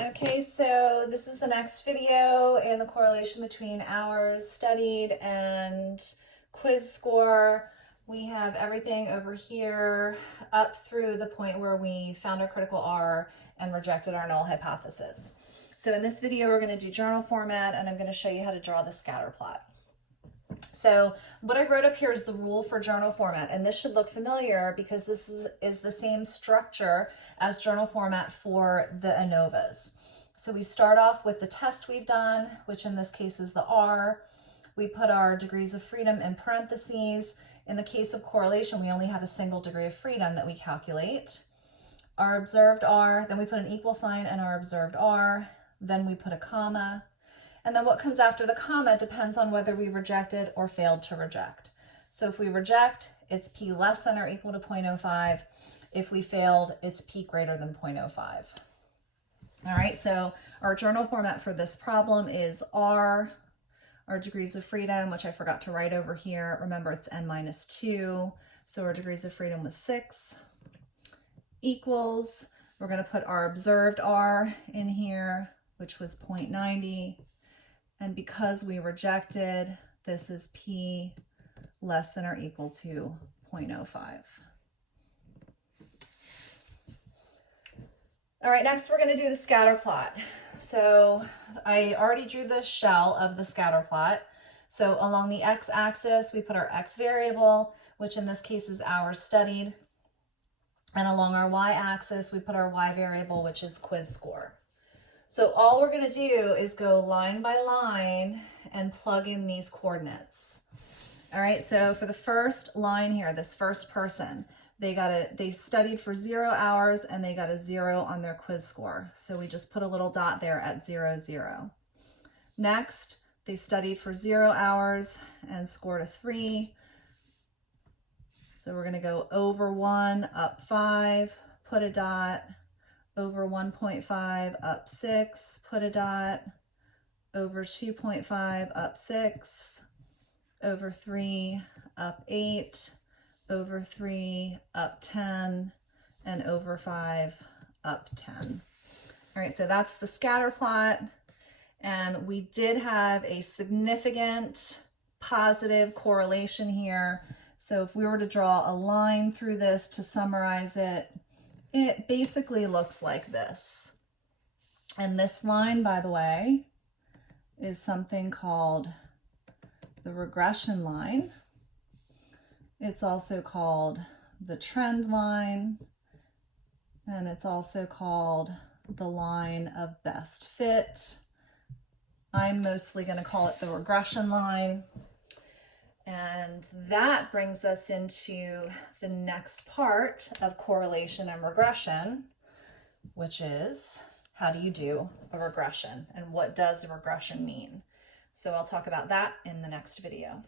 Okay, so this is the next video in the correlation between hours studied and quiz score. We have everything over here up through the point where we found our critical R and rejected our null hypothesis. So in this video, we're going to do journal format, and I'm going to show you how to draw the scatter plot. So what I wrote up here is the rule for journal format, and this should look familiar because this is the same structure as journal format for the ANOVAs. So we start off with the test we've done, which in this case is the R. We put our degrees of freedom in parentheses. In the case of correlation, we only have a single degree of freedom that we calculate. Our observed R, then we put an equal sign in our observed R, then we put a comma. And then what comes after the comma depends on whether we rejected or failed to reject. So if we reject, it's P less than or equal to 0.05. If we failed, it's P greater than 0.05. All right, so our journal format for this problem is R, our degrees of freedom, which I forgot to write over here. Remember, it's n minus 2. So our degrees of freedom was 6, equals, we're going to put our observed R in here, which was 0.90. And because we rejected, this is P less than or equal to 0.05. All right, next we're going to do the scatter plot. So I already drew the shell of the scatter plot. So along the x-axis, we put our x variable, which in this case is hours studied. And along our y-axis, we put our y variable, which is quiz score. So all we're going to do is go line by line and plug in these coordinates. All right, so for the first line here, this first person, they studied for 0 hours and they got a 0 on their quiz score. So we just put a little dot there at 0, 0. Next, they studied for 0 hours and scored a 3. So we're going to go over 1, up 5, put a dot. Over 1.5, up 6, put a dot. Over 2.5, up 6. Over 3, up 8. Over 3, up 10. And over 5, up 10. All right, so that's the scatter plot. And we did have a significant positive correlation here. So if we were to draw a line through this to summarize it, it basically looks like this. And this line, by the way, is something called the regression line. It's also called the trend line, and it's also called the line of best fit. I'm mostly going to call it the regression line. And that brings us into the next part of correlation and regression, which is how do you do a regression and what does a regression mean? So I'll talk about that in the next video.